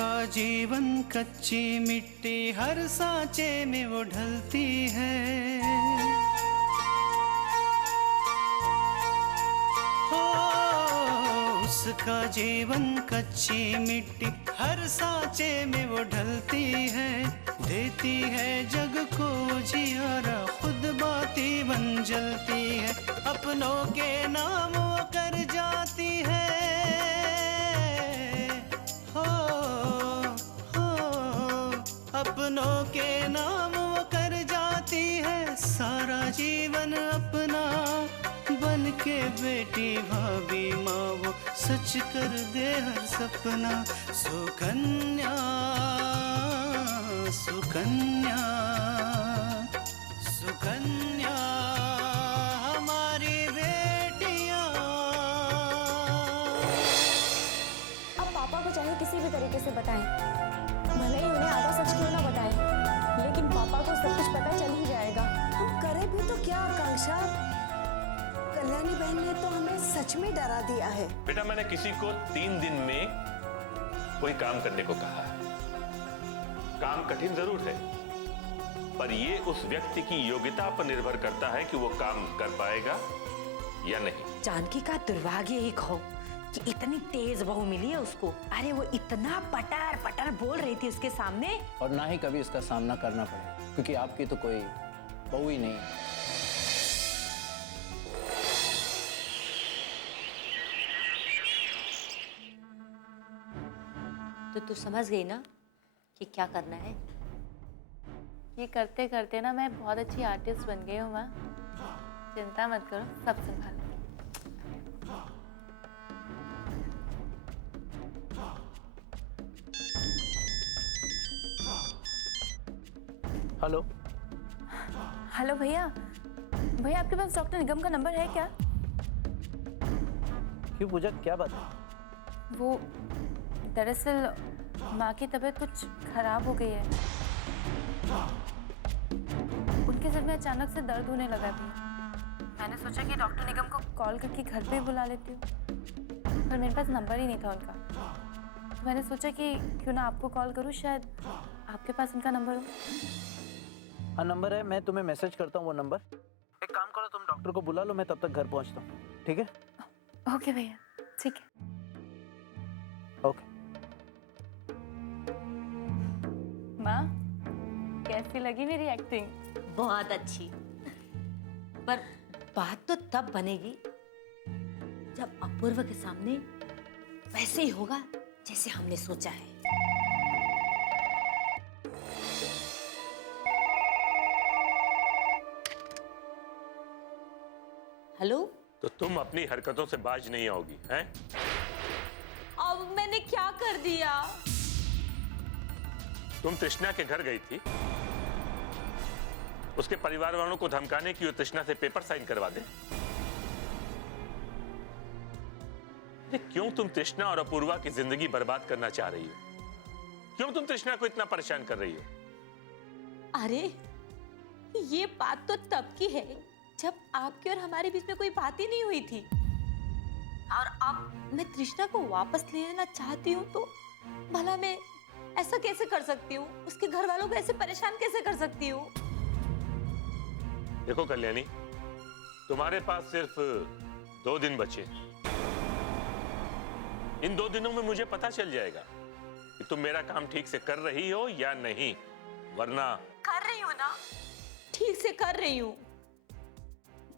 उसका जीवन कच्ची मिट्टी हर सांचे में वो ढलती है। हो उसका जीवन कच्ची मिट्टी हर सांचे में वो ढलती है। देती है जग को जियारा, खुद बाती बन जलती है। अपनों के नाम वो कर जाती है। हो अपनों के नाम वो कर जाती है। सारा जीवन अपना बन के बेटी भाभी माँ वो सच कर दे हर सपना। सुकन्या सुकन्या सुकन्या हमारी बेटियां। अब पापा को चाहे किसी भी तरीके से बताएं, भले ही उन्हें आधा सच क्यों ना बताएं, लेकिन पापा को सब कुछ पता चल ही जाएगा। हम करें भी तो क्या आकांक्षा, कल्याणी बहन ने तो हमें सच में डरा दिया है। बेटा मैंने किसी को 3 दिन में कोई काम करने को कहा है। काम कठिन जरूर है, पर यह उस व्यक्ति की योग्यता पर निर्भर करता है कि वो काम कर पाएगा या नहीं। जानकी का दुर्भाग्य ही कहो कि इतनी तेज बहू मिली है उसको। अरे वो इतना पटर पटर बोल रही थी उसके सामने, और ना ही कभी इसका सामना करना पड़े, क्योंकि आपकी तो कोई बहू ही नहीं है। तो तू समझ गई ना कि क्या करना है? ये करते करते ना मैं बहुत अच्छी आर्टिस्ट बन गई हूँ माँ। चिंता मत करो, सब संभाल। हेलो हेलो भैया, भैया आपके पास डॉक्टर निगम का नंबर है क्या? क्यों पूजा, क्या बात है? वो दरअसल माँ की तबीयत कुछ खराब हो गई है। उनके सिर में अचानक से दर्द होने लगा भैया। मैंने सोचा कि डॉक्टर निगम को कॉल करके घर पे ही बुला लेती हूँ, पर मेरे पास नंबर ही नहीं था उनका। तो मैंने सोचा कि क्यों ना आपको कॉल करूँ, शायद आपके पास उनका नंबर हो। हाँ नंबर है, मैं तुम्हें मैसेज करता हूँ वो नंबर। एक काम करो, तुम डॉक्टर को बुला लो, मैं तब तक घर पहुँचता हूँ। ठीक है? ओके भैया, ठीक है। ओके। माँ कैसी लगी मेरी एक्टिंग? बहुत अच्छी, पर बात तो तब बनेगी जब अपूर्व के सामने वैसे ही होगा जैसे हमने सोचा है। हेलो? तो तुम अपनी हरकतों से बाज नहीं आओगी, हैं? अब मैंने क्या कर दिया? तुम तृष्णा के घर गई थी, उसके परिवार वालों को धमकाने की वो तृष्णा से पेपर साइन करवा दे। क्यों तुम तृष्णा और अपूर्वा की जिंदगी बर्बाद करना चाह रही हो? क्यों तुम तृष्णा को इतना परेशान कर रही हो? अरे ये बात तो तब की है जब आपके और हमारे बीच में कोई बात ही नहीं हुई थी, और अब मैं तृष्णा को वापस ले लेना चाहती हूँ, तो भला मैं ऐसा कैसे कर सकती हूँ? उसके घर वालों को ऐसे परेशान कैसे कर सकती हूँ? देखो कल्याणी, तुम्हारे पास सिर्फ 2 दिन बचे। इन 2 दिनों में मुझे पता चल जाएगा कि तुम मेरा काम ठीक से कर रही हो या नहीं, वरना। कर रही हूँ ना, ठीक से कर रही हूँ।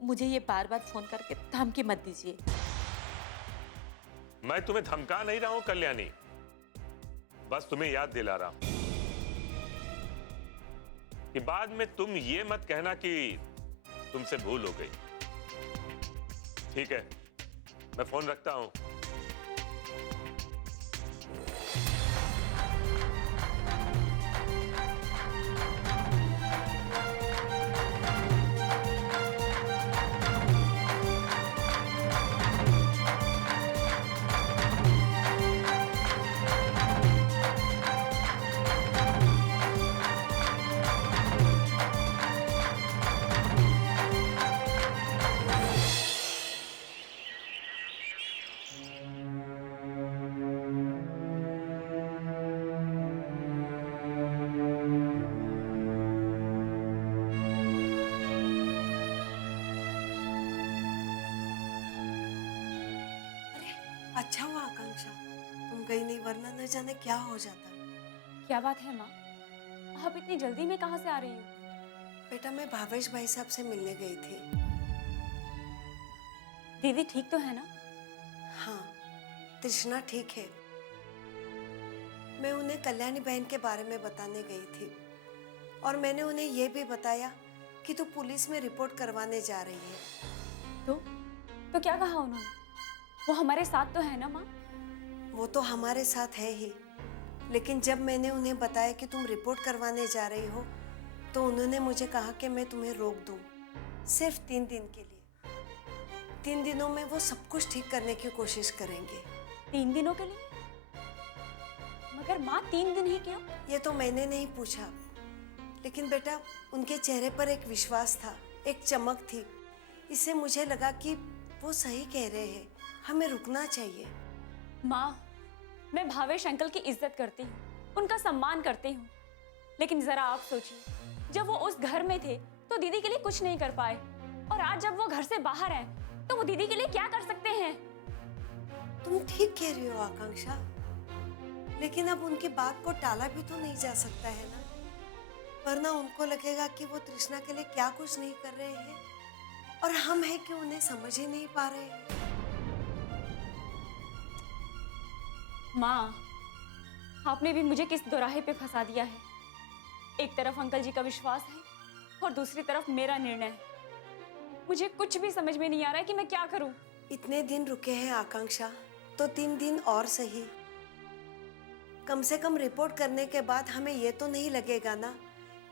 मुझे ये बार बार फोन करके धमकी मत दीजिए। मैं तुम्हें धमका नहीं रहा हूं कल्याणी, बस तुम्हें याद दिला रहा हूं कि बाद में तुम ये मत कहना कि तुमसे भूल हो गई। ठीक है, मैं फोन रखता हूं। अच्छा हुआ आकांक्षा तुम गई नहीं, वरना न जाने क्या हो जाता। क्या बात है माँ, आप इतनी जल्दी में कहाँ से आ रही हो? बेटा मैं भावेश भाई साहब से मिलने गई थी। दीदी ठीक तो है ना? हाँ, तृष्णा ठीक है। मैं उन्हें कल्याणी बहन के बारे में बताने गई थी और मैंने उन्हें यह भी बताया कि तू पुलिस में रिपोर्ट करवाने जा रही है। तो क्या कहा उन्होंने? वो हमारे साथ तो है ना माँ? वो तो हमारे साथ है ही, लेकिन जब मैंने उन्हें बताया कि तुम रिपोर्ट करवाने जा रही हो तो उन्होंने मुझे कहा कि मैं तुम्हें रोक दूं, सिर्फ 3 दिन के लिए। 3 दिनों में वो सब कुछ ठीक करने की कोशिश करेंगे। 3 दिनों के लिए? मगर माँ 3 दिन ही क्यों? ये तो मैंने नहीं पूछा, लेकिन बेटा उनके चेहरे पर एक विश्वास था, एक चमक थी। इससे मुझे लगा कि वो सही कह रहे हैं, हमें रुकना चाहिए। माँ, मैं भावेश अंकल की इज्जत करती हूँ, उनका सम्मान करती हूँ, लेकिन जरा आप सोचिए, जब वो उस घर में थे तो दीदी के लिए कुछ नहीं कर पाए, और आज जब वो घर से बाहर हैं तो वो दीदी के लिए क्या कर सकते हैं? तुम ठीक कह रही हो आकांक्षा, लेकिन अब उनकी बात को टाला भी तो नहीं जा सकता है ना, वरना उनको लगेगा कि वो तृष्णा के लिए क्या कुछ नहीं कर रहे हैं और हम हैं कि उन्हें समझ ही नहीं पा रहे हैं। माँ, आपने भी मुझे किस दोराहे पे फंसा दिया है। एक तरफ अंकल जी का विश्वास है और दूसरी तरफ मेरा निर्णय है। मुझे कुछ भी समझ में नहीं आ रहा है कि मैं क्या करूं। इतने दिन रुके हैं आकांक्षा, तो 3 दिन और सही। कम से कम रिपोर्ट करने के बाद हमें ये तो नहीं लगेगा ना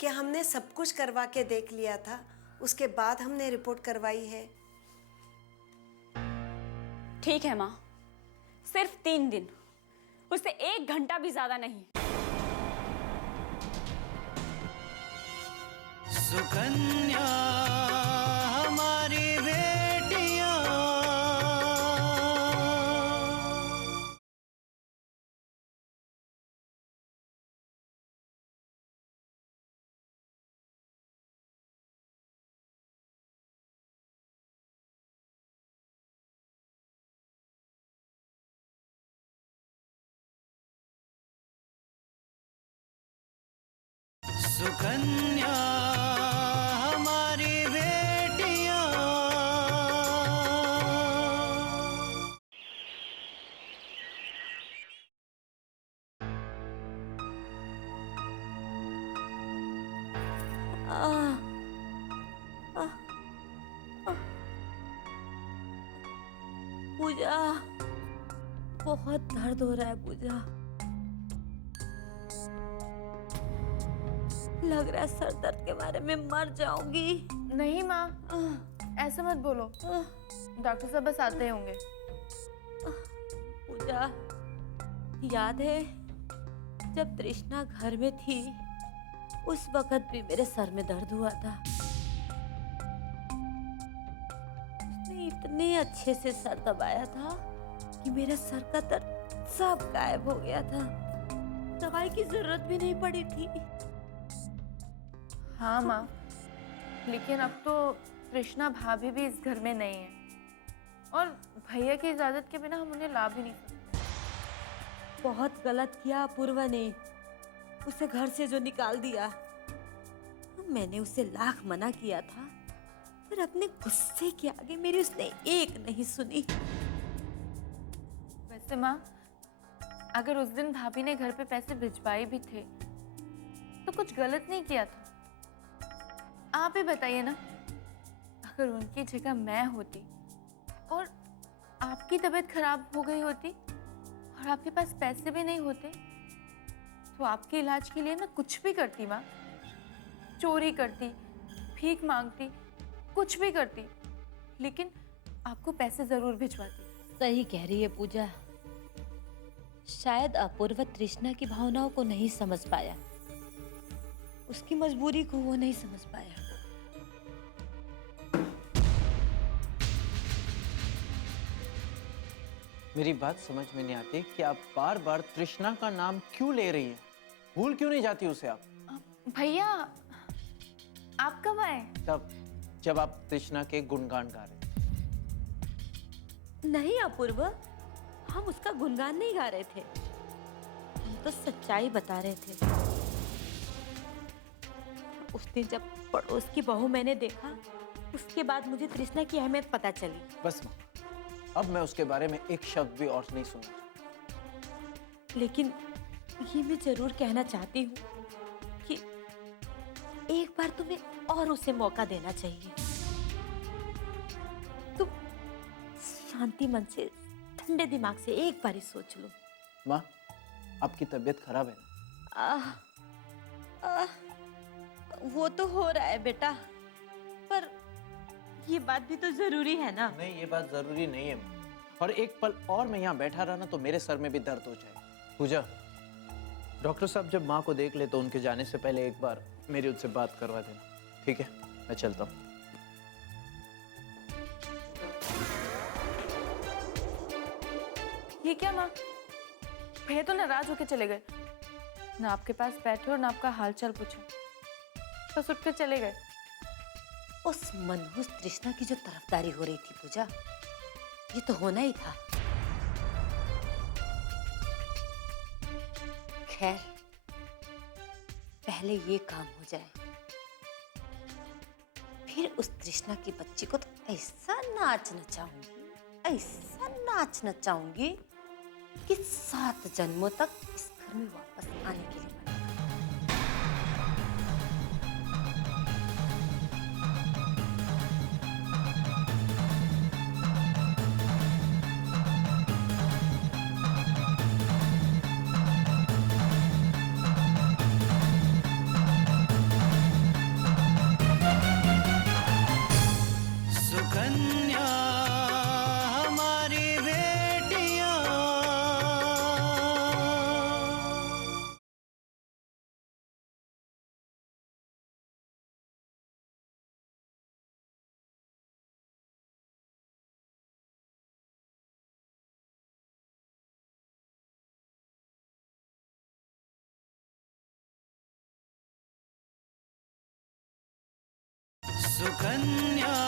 कि हमने सब कुछ करवा के देख लिया था, उसके बाद हमने रिपोर्ट करवाई है। ठीक है माँ, सिर्फ 3 दिन, उससे 1 घंटा भी ज्यादा नहीं। सुकन्या हमारी बेटियां, सुकन्या हमारी बेटियां। पूजा, बहुत दर्द हो रहा है पूजा। लग रहा है सर दर्द के बारे में मर जाऊंगी। नहीं माँ, ऐसा मत बोलो, डॉक्टर साहब बस आते होंगे। पूजा, याद है जब तृष्णा घर में थी उस वक्त भी मेरे सर में दर्द हुआ था। उसने इतने अच्छे से सर दबाया था कि मेरे सर का दर्द सब गायब हो गया था। दवाई की जरूरत भी नहीं पड़ी थी। हाँ माँ, लेकिन अब तो कृष्णा भाभी भी इस घर में नहीं है और भैया की इजाजत के बिना हम उन्हें ला भी नहीं सकते। बहुत गलत किया अपूर्वा ने, उसे घर से जो निकाल दिया। मैंने उसे लाख मना किया था, पर अपने गुस्से के आगे मेरी उसने एक नहीं सुनी। वैसे माँ, अगर उस दिन भाभी ने घर पे पैसे भिजवाए भी थे तो कुछ गलत नहीं किया था। आप ही बताइए ना, अगर उनकी जगह मैं होती और आपकी तबीयत खराब हो गई होती और आपके पास पैसे भी नहीं होते तो आपके इलाज के लिए मैं कुछ भी करती माँ। चोरी करती, भीख मांगती, कुछ भी करती, लेकिन आपको पैसे जरूर भिजवाती। सही कह रही है पूजा। शायद अपूर्व तृष्णा की भावनाओं को नहीं समझ पाया, उसकी मजबूरी को वो नहीं समझ पाया। मेरी बात समझ में नहीं आती कि आप बार बार तृष्णा का नाम क्यों ले रही हैं? भूल क्यों नहीं जाती उसे आप? भैया, आप कब आए? तब जब आप तृष्णा के गुणगान गा रहे। नहीं अपूर्व, हम उसका गुणगान नहीं गा रहे थे, हम तो सच्चाई बता रहे थे। उस दिन जब पड़ोस की बहू मैंने देखा, उसके बाद मुझे तृष्णा की अहमियत पता चली। बस माँ, अब मैं उसके बारे में एक शब्द भी और नहीं सुनना। लेकिन ये मैं जरूर कहना चाहती हूँ कि एक बार तुम्हें और उसे मौका देना चाहिए। तुम शांति मन से, ठंडे दिमाग से एक बार ही सोच लो। माँ, आपकी तबीयत खराब है ना? आह, आह, वो तो हो रहा है बेटा, पर ये बात भी तो जरूरी है ना। नहीं, ये बात जरूरी नहीं है माँ। और एक पल और मैं यहाँ बैठा रहा ना तो मेरे सर में भी दर्द हो जाए। पूजा, डॉक्टर साहब जब माँ को देख ले तो उनके जाने से पहले एक बार मेरी उनसे बात करवा देना, ठीक है? मैं चलता हूँ। ये क्या माँ, भैया तो नाराज होके चले गए, ना आपके पास बैठे और ना आपका हालचाल पूछे, बस उठ कर चले गए। उस मनहूस तृष्णा की जो तरफदारी हो रही थी पूजा, ये तो होना ही था। खैर, पहले ये काम हो जाए, फिर उस तृष्णा की बच्ची को तो ऐसा नाच नचाऊंगी, ऐसा नाच नचाऊंगी कि 7 जन्मों तक इस घर में वापस आने के लिए सुकन्या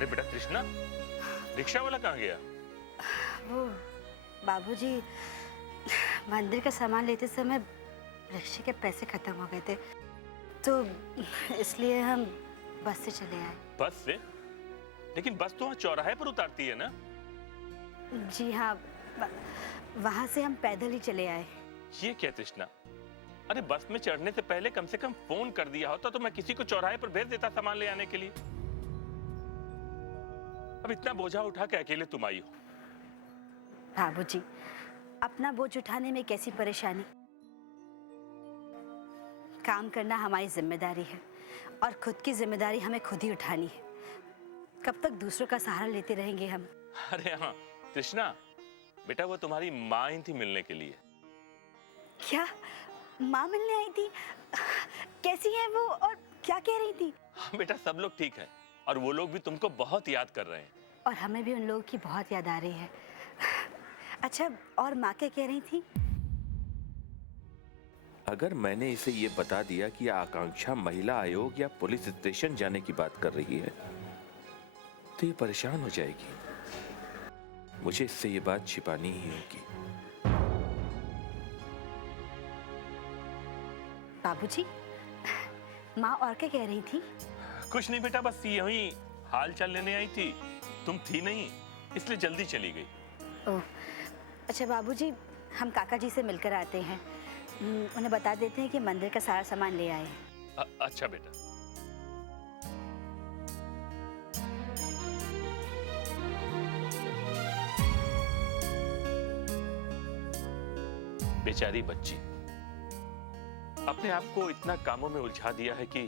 अरे बेटा कृष्णा, रिक्शा वाला कहाँ गया? वो बाबूजी, मंदिर का सामान लेते समय रिक्शे के पैसे खत्म हो गए थे, तो इसलिए हम बस से चले आए। बस से? लेकिन बस तो वहाँ चौराहे पर उतारती है ना? जी हाँ, वहाँ से हम पैदल ही चले आए। ये क्या कृष्णा? अरे बस में चढ़ने से पहले कम से कम फोन कर दिया होता तो मैं किसी को चौराहे पर भेज देता सामान ले आने के लिए। अब इतना बोझा उठा के अकेले तुम आई हो। बाबूजी, अपना बोझ उठाने में कैसी परेशानी? काम करना हमारी जिम्मेदारी है और खुद की जिम्मेदारी हमें खुद ही उठानी है। कब तक दूसरों का सहारा लेते रहेंगे हम? अरे हाँ कृष्णा, बेटा वो तुम्हारी माँ ही थी मिलने के लिए। क्या माँ मिलने आई थी? कैसी है वो और क्या कह रही थी? हाँ बेटा, सब लोग ठीक हैं और वो लोग भी तुमको बहुत याद कर रहे हैं। और हमें भी उन लोगों की बहुत याद आ रही है। अच्छा, और माँ क्या कह रही थी? अगर मैंने इसे ये बता दिया कि आकांक्षा महिला आयोग या पुलिस स्टेशन जाने की बात कर रही है तो ये परेशान हो जाएगी। मुझे इससे ये बात छिपानी ही होगी। बाबूजी, माँ और क्या कह रही थी? कुछ नहीं बेटा, बस यही हाल चाल लेने आई थी। तुम थी नहीं इसलिए जल्दी चली गई। ओह, अच्छा बाबूजी, हम काका जी से मिलकर आते हैं। उन्हें बता देते हैं कि मंदिर का सारा सामान ले आए हैं। अच्छा बेटा। बेचारी बच्ची अपने आप को इतना कामों में उलझा दिया है कि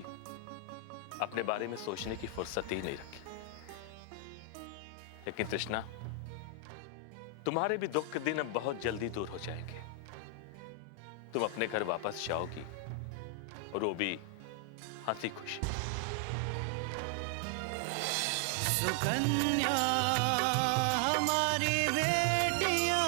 अपने बारे में सोचने की फुर्सत ही नहीं रखी। लेकिन कृष्णा, तुम्हारे भी दुख के दिन अब बहुत जल्दी दूर हो जाएंगे। तुम अपने घर वापस जाओगी और वो भी हंसी खुशी। सुकन्या हमारी बेटियां,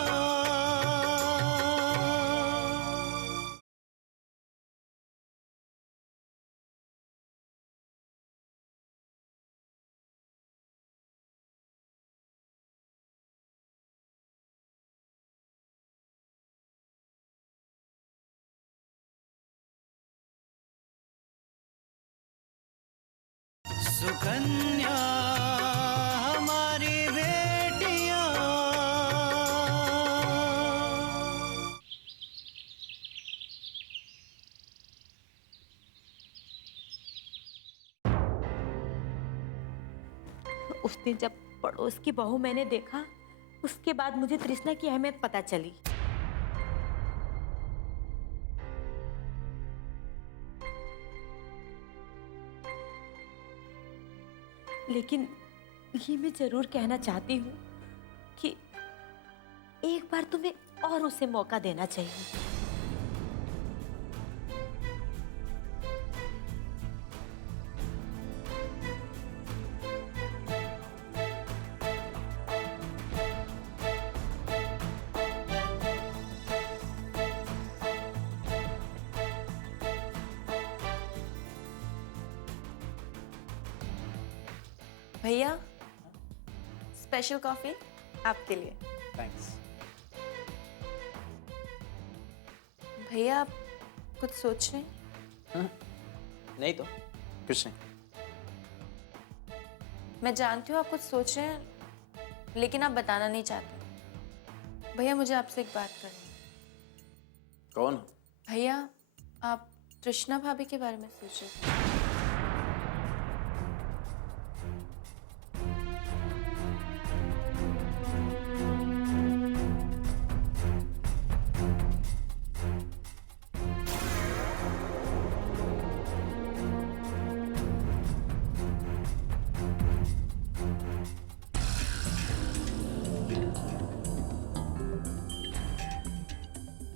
सुकन्या हमारी बेटियां। उस दिन जब पड़ोस की बहू मैंने देखा, उसके बाद मुझे तृष्णा की अहमियत पता चली। लेकिन ये मैं जरूर कहना चाहती हूँ कि एक बार तुम्हें और उसे मौका देना चाहिए। भैया, स्पेशल कॉफी आपके लिए। थैंक्स। भैया, आप कुछ सोच रहे हैं? नहीं तो कुछ नहीं। मैं जानती हूँ आप कुछ सोच रहे हैं, लेकिन आप बताना नहीं चाहते। भैया, मुझे आपसे एक बात करनी है। कौन? भैया, आप तृष्णा भाभी के बारे में सोच रहे थे।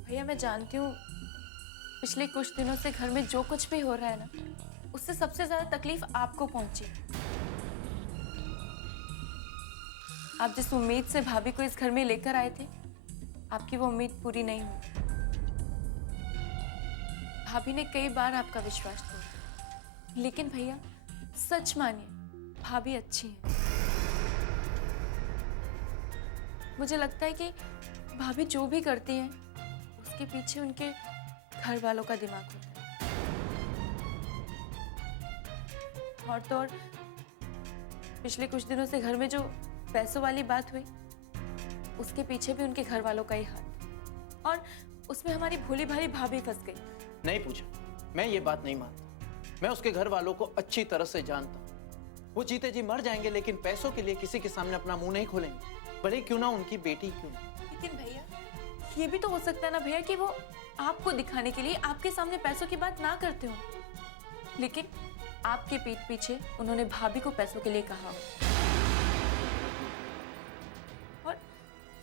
भैया, मैं जानती हूँ पिछले कुछ दिनों से घर में जो कुछ भी हो रहा है ना, उससे सबसे ज्यादा तकलीफ आपको पहुंची। आप जिस उम्मीद से भाभी को इस घर में लेकर आए थे, आपकी वो उम्मीद पूरी नहीं हुई। भाभी ने कई बार आपका विश्वास तोड़ा, लेकिन भैया सच मानिए, भाभी अच्छी है। मुझे लगता है कि भाभी जो भी करती हैं उसके पीछे उनके घर वालों का दिमाग होता है। और तो और पिछले कुछ दिनों से घर में जो पैसों वाली बात हुई उसके पीछे भी उनके घर वालों का ही हाथ, और उसमें हमारी भोली भाली भाभी फंस गई। नहीं पूजा, मैं ये बात नहीं मानता। मैं उसके घर वालों को अच्छी तरह से जानता हूँ। वो जीते जी मर जाएंगे लेकिन पैसों के लिए किसी के सामने अपना मुंह नहीं खोलेंगे, भले क्यों ना उनकी बेटी क्यों ना। लेकिन भैया ये भी तो हो सकता है ना भैया कि वो आपको दिखाने के लिए आपके सामने पैसों की बात ना करते हो, लेकिन आपके पीठ पीछे उन्होंने भाभी को पैसों के लिए कहा हो। और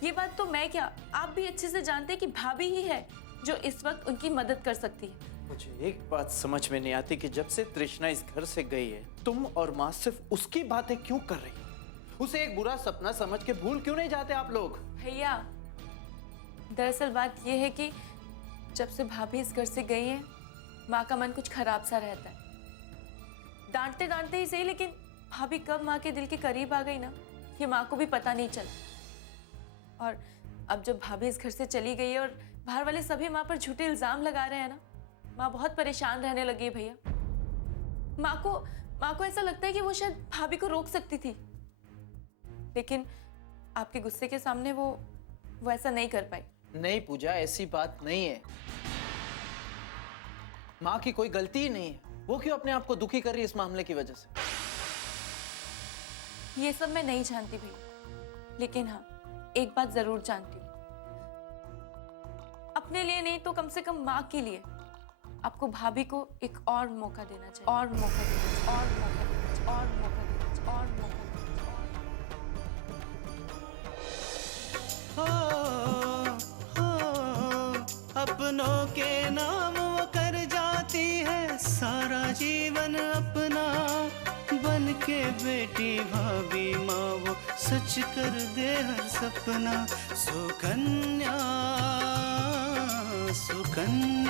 ये बात तो मैं क्या, आप भी अच्छे से जानते हैं कि भाभी ही है जो इस वक्त उनकी मदद कर सकती है। मुझे एक बात समझ में नहीं आती कि जब से तृष्णा इस घर से गई है तुम और माँ सिर्फ उसकी बातें क्यों कर रही हो? उसे एक बुरा सपना समझ के भूल क्यों नहीं जाते आप लोग? भैया दरअसल बात यह है कि जब से भाभी इस घर से गई है माँ का मन कुछ खराब सा रहता है। डांटते डांटते ही सही, लेकिन भाभी कब माँ के दिल के करीब आ गई ना ये माँ को भी पता नहीं चला। और अब जब भाभी इस घर से चली गई है और बाहर वाले सभी माँ पर झूठे इल्जाम लगा रहे हैं ना, माँ बहुत परेशान रहने लगी है भैया। माँ को ऐसा लगता है कि वो शायद भाभी को रोक सकती थी, लेकिन आपके गुस्से के सामने वो ऐसा नहीं कर पाई। नहीं पूजा, ऐसी बात नहीं है। माँ की कोई गलती ही नहीं है। वो क्यों अपने आप को दुखी कर रही है इस मामले की वजह से? ये सब मैं नहीं जानती भैया, लेकिन हाँ एक बात जरूर जानती हूँ, अपने लिए नहीं तो कम से कम माँ के लिए आपको भाभी को एक और मौका देना चाहिए। और मौका देना चाहिए, और मौका देना चाहिए, और मौका देना चाहिए, और मौका देना चाहिए। अपनों के नाम वो कर जाती है सारा जीवन अपना, बन के बेटी भाभी माँ वो सच कर दे हर सपना। सुकन्या सुकन्या